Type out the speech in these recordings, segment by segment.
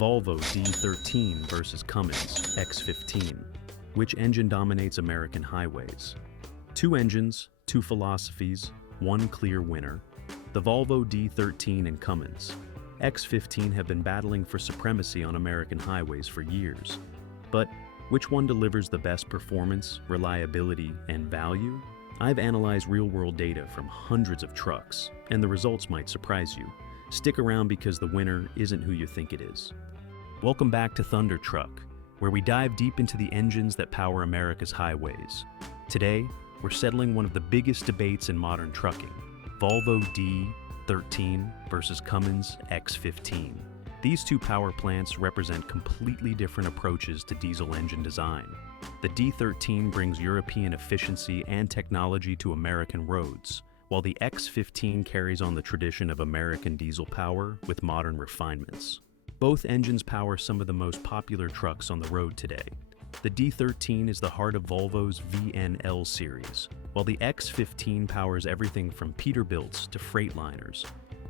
Volvo D13 versus Cummins X15. Which engine dominates American highways? Two engines, two philosophies, one clear winner. The Volvo D13 and Cummins X15 have been battling for supremacy on American highways for years. But which one delivers the best performance, reliability, and value? I've analyzed real-world data from hundreds of trucks, and the results might surprise you. Stick around because the winner isn't who you think it is. Welcome back to Thunder Truck, where we dive deep into the engines that power America's highways. Today, we're settling one of the biggest debates in modern trucking: Volvo D13 versus Cummins X15. These two power plants represent completely different approaches to diesel engine design. The D13 brings European efficiency and technology to American roads, while the X15 carries on the tradition of American diesel power with modern refinements. Both engines power some of the most popular trucks on the road today. The D13 is the heart of Volvo's VNL series, while the X15 powers everything from Peterbilts to Freightliners.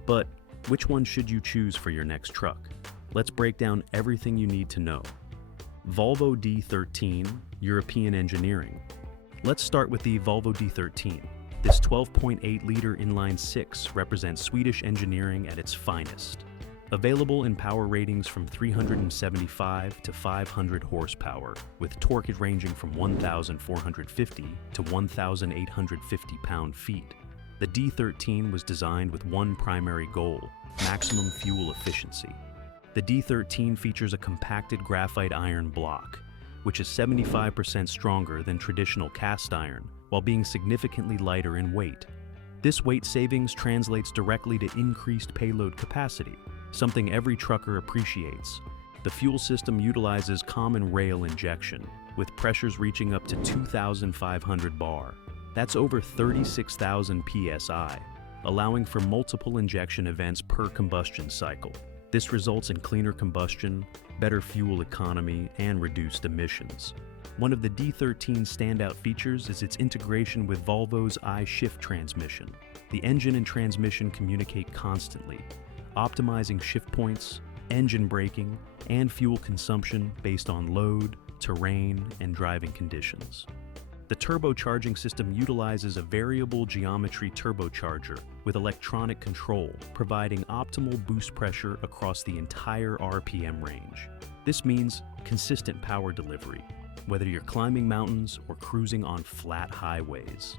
But which one should you choose for your next truck? Let's break down everything you need to know. Volvo D13, European engineering. Let's start with the Volvo D13. This 12.8-liter inline-six represents Swedish engineering at its finest. Available in power ratings from 375 to 500 horsepower, with torque ranging from 1,450 to 1,850 pound-feet. The D13 was designed with one primary goal: maximum fuel efficiency. The D13 features a compacted graphite iron block, which is 75% stronger than traditional cast iron, while being significantly lighter in weight. This weight savings translates directly to increased payload capacity, something every trucker appreciates. The fuel system utilizes common rail injection, with pressures reaching up to 2,500 bar. That's over 36,000 psi, allowing for multiple injection events per combustion cycle. This results in cleaner combustion, better fuel economy, and reduced emissions. One of the D13's standout features is its integration with Volvo's I-Shift transmission. The engine and transmission communicate constantly, optimizing shift points, engine braking, and fuel consumption based on load, terrain, and driving conditions. The turbocharging system utilizes a variable geometry turbocharger with electronic control, providing optimal boost pressure across the entire RPM range. This means consistent power delivery, whether you're climbing mountains or cruising on flat highways.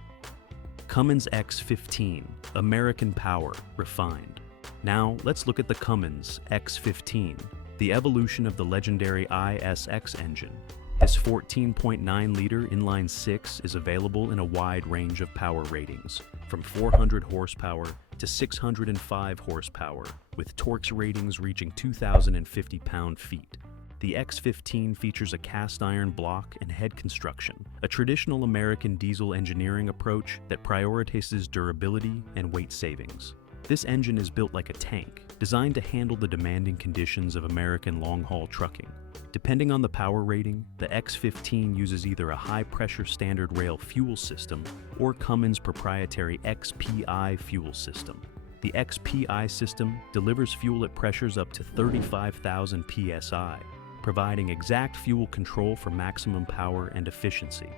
Cummins X15, American power refined. Now let's look at the Cummins X15, the evolution of the legendary ISX engine. This 14.9-liter inline-six is available in a wide range of power ratings, from 400 horsepower to 605 horsepower, with torque ratings reaching 2,050 pound-feet. The X15 features a cast iron block and head construction, a traditional American diesel engineering approach that prioritizes durability and weight savings. This engine is built like a tank, designed to handle the demanding conditions of American long-haul trucking. Depending on the power rating, the X15 uses either a high-pressure standard rail fuel system or Cummins' proprietary XPI fuel system. The XPI system delivers fuel at pressures up to 35,000 psi, providing exact fuel control for maximum power and efficiency.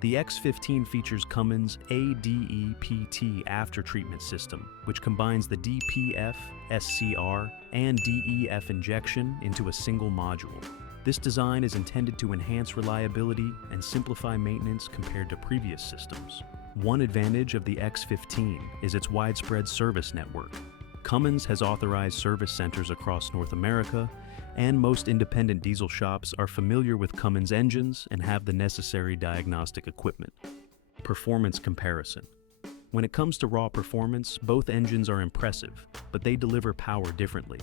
The X15 features Cummins' ADEPT aftertreatment system, which combines the DPF, SCR, and DEF injection into a single module. This design is intended to enhance reliability and simplify maintenance compared to previous systems. One advantage of the X15 is its widespread service network. Cummins has authorized service centers across North America, and most independent diesel shops are familiar with Cummins engines and have the necessary diagnostic equipment. Performance comparison. When it comes to raw performance, both engines are impressive, but they deliver power differently.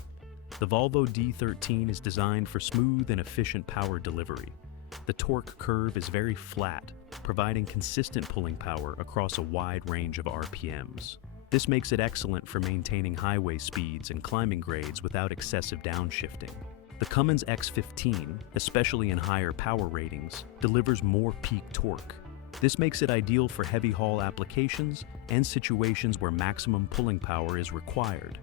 The Volvo D13 is designed for smooth and efficient power delivery. The torque curve is very flat, providing consistent pulling power across a wide range of RPMs. This makes it excellent for maintaining highway speeds and climbing grades without excessive downshifting. The Cummins X15, especially in higher power ratings, delivers more peak torque. This makes it ideal for heavy haul applications and situations where maximum pulling power is required.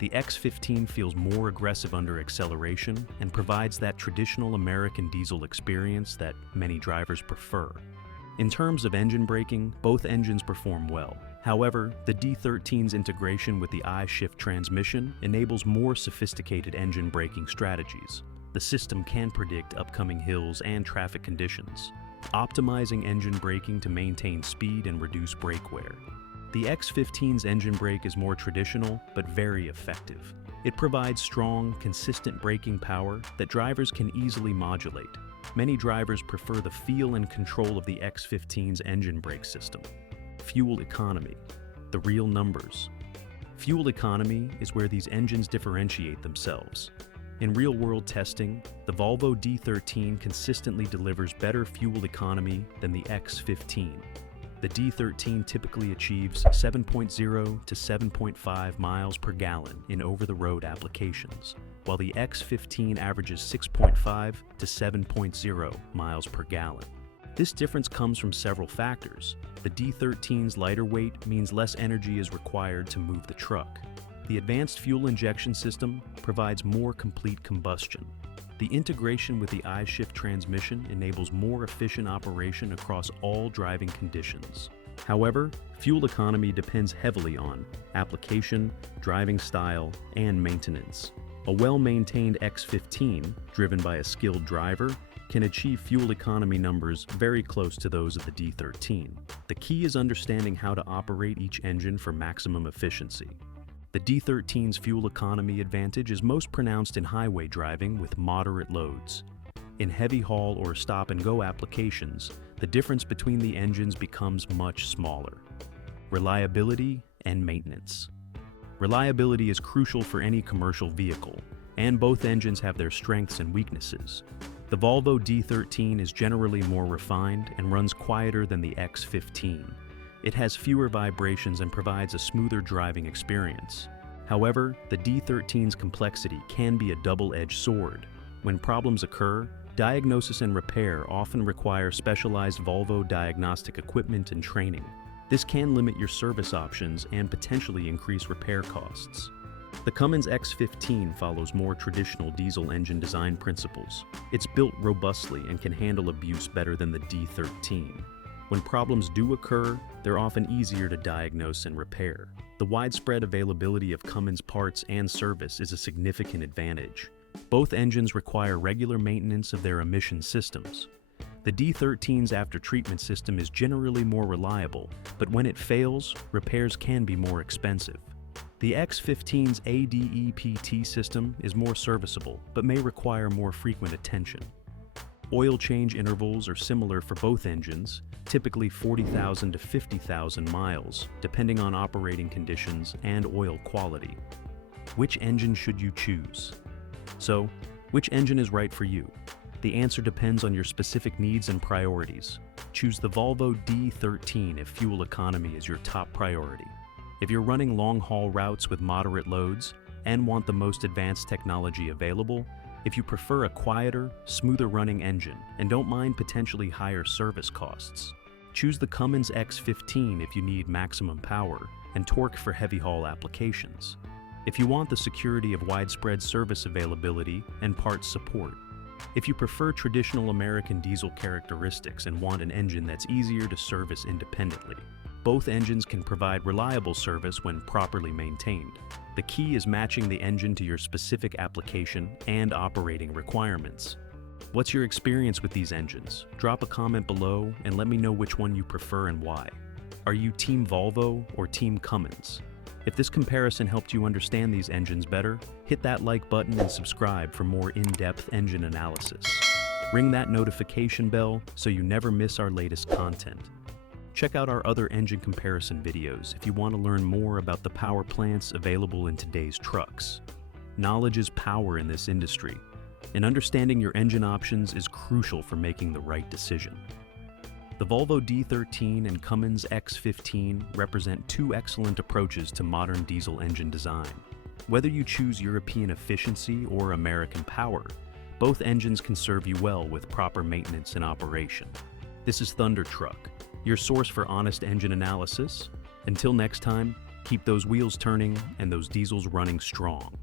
The X15 feels more aggressive under acceleration and provides that traditional American diesel experience that many drivers prefer. In terms of engine braking, both engines perform well. However, the D13's integration with the I-shift transmission enables more sophisticated engine braking strategies. The system can predict upcoming hills and traffic conditions, optimizing engine braking to maintain speed and reduce brake wear. The X15's engine brake is more traditional, but very effective. It provides strong, consistent braking power that drivers can easily modulate. Many drivers prefer the feel and control of the X15's engine brake system. Fuel economy, the real numbers. Fuel economy is where these engines differentiate themselves. In real-world testing, the Volvo D13 consistently delivers better fuel economy than the X15. The D13 typically achieves 7.0 to 7.5 miles per gallon in over-the-road applications, while the X15 averages 6.5 to 7.0 miles per gallon. This difference comes from several factors. The D13's lighter weight means less energy is required to move the truck. The advanced fuel injection system provides more complete combustion. The integration with the I-shift transmission enables more efficient operation across all driving conditions. However, fuel economy depends heavily on application, driving style, and maintenance. A well-maintained X15, driven by a skilled driver, can achieve fuel economy numbers very close to those of the D13. The key is understanding how to operate each engine for maximum efficiency. The D13's fuel economy advantage is most pronounced in highway driving with moderate loads. In heavy haul or stop-and-go applications, the difference between the engines becomes much smaller. Reliability and maintenance. Reliability is crucial for any commercial vehicle, and both engines have their strengths and weaknesses. The Volvo D13 is generally more refined and runs quieter than the X15. It has fewer vibrations and provides a smoother driving experience. However, the D13's complexity can be a double-edged sword. When problems occur, diagnosis and repair often require specialized Volvo diagnostic equipment and training. This can limit your service options and potentially increase repair costs. The Cummins X15 follows more traditional diesel engine design principles. It's built robustly and can handle abuse better than the D13. When problems do occur, they're often easier to diagnose and repair. The widespread availability of Cummins parts and service is a significant advantage. Both engines require regular maintenance of their emission systems. The D13's after-treatment system is generally more reliable, but when it fails, repairs can be more expensive. The X15's ADEPT system is more serviceable, but may require more frequent attention. Oil change intervals are similar for both engines, typically 40,000 to 50,000 miles, depending on operating conditions and oil quality. Which engine should you choose? So, which engine is right for you? The answer depends on your specific needs and priorities. Choose the Volvo D13 if fuel economy is your top priority. If you're running long-haul routes with moderate loads and want the most advanced technology available, if you prefer a quieter, smoother-running engine and don't mind potentially higher service costs, choose the Cummins X15 if you need maximum power and torque for heavy-haul applications. If you want the security of widespread service availability and parts support. If you prefer traditional American diesel characteristics and want an engine that's easier to service independently. Both engines can provide reliable service when properly maintained. The key is matching the engine to your specific application and operating requirements. What's your experience with these engines? Drop a comment below and let me know which one you prefer and why. Are you Team Volvo or Team Cummins? If this comparison helped you understand these engines better, hit that like button and subscribe for more in-depth engine analysis. Ring that notification bell so you never miss our latest content. Check out our other engine comparison videos if you want to learn more about the power plants available in today's trucks. Knowledge is power in this industry, and understanding your engine options is crucial for making the right decision. The Volvo D13 and Cummins X15 represent two excellent approaches to modern diesel engine design. Whether you choose European efficiency or American power, both engines can serve you well with proper maintenance and operation. This is Thunder Truck, your source for honest engine analysis. Until next time, Keep those wheels turning and those diesels running strong.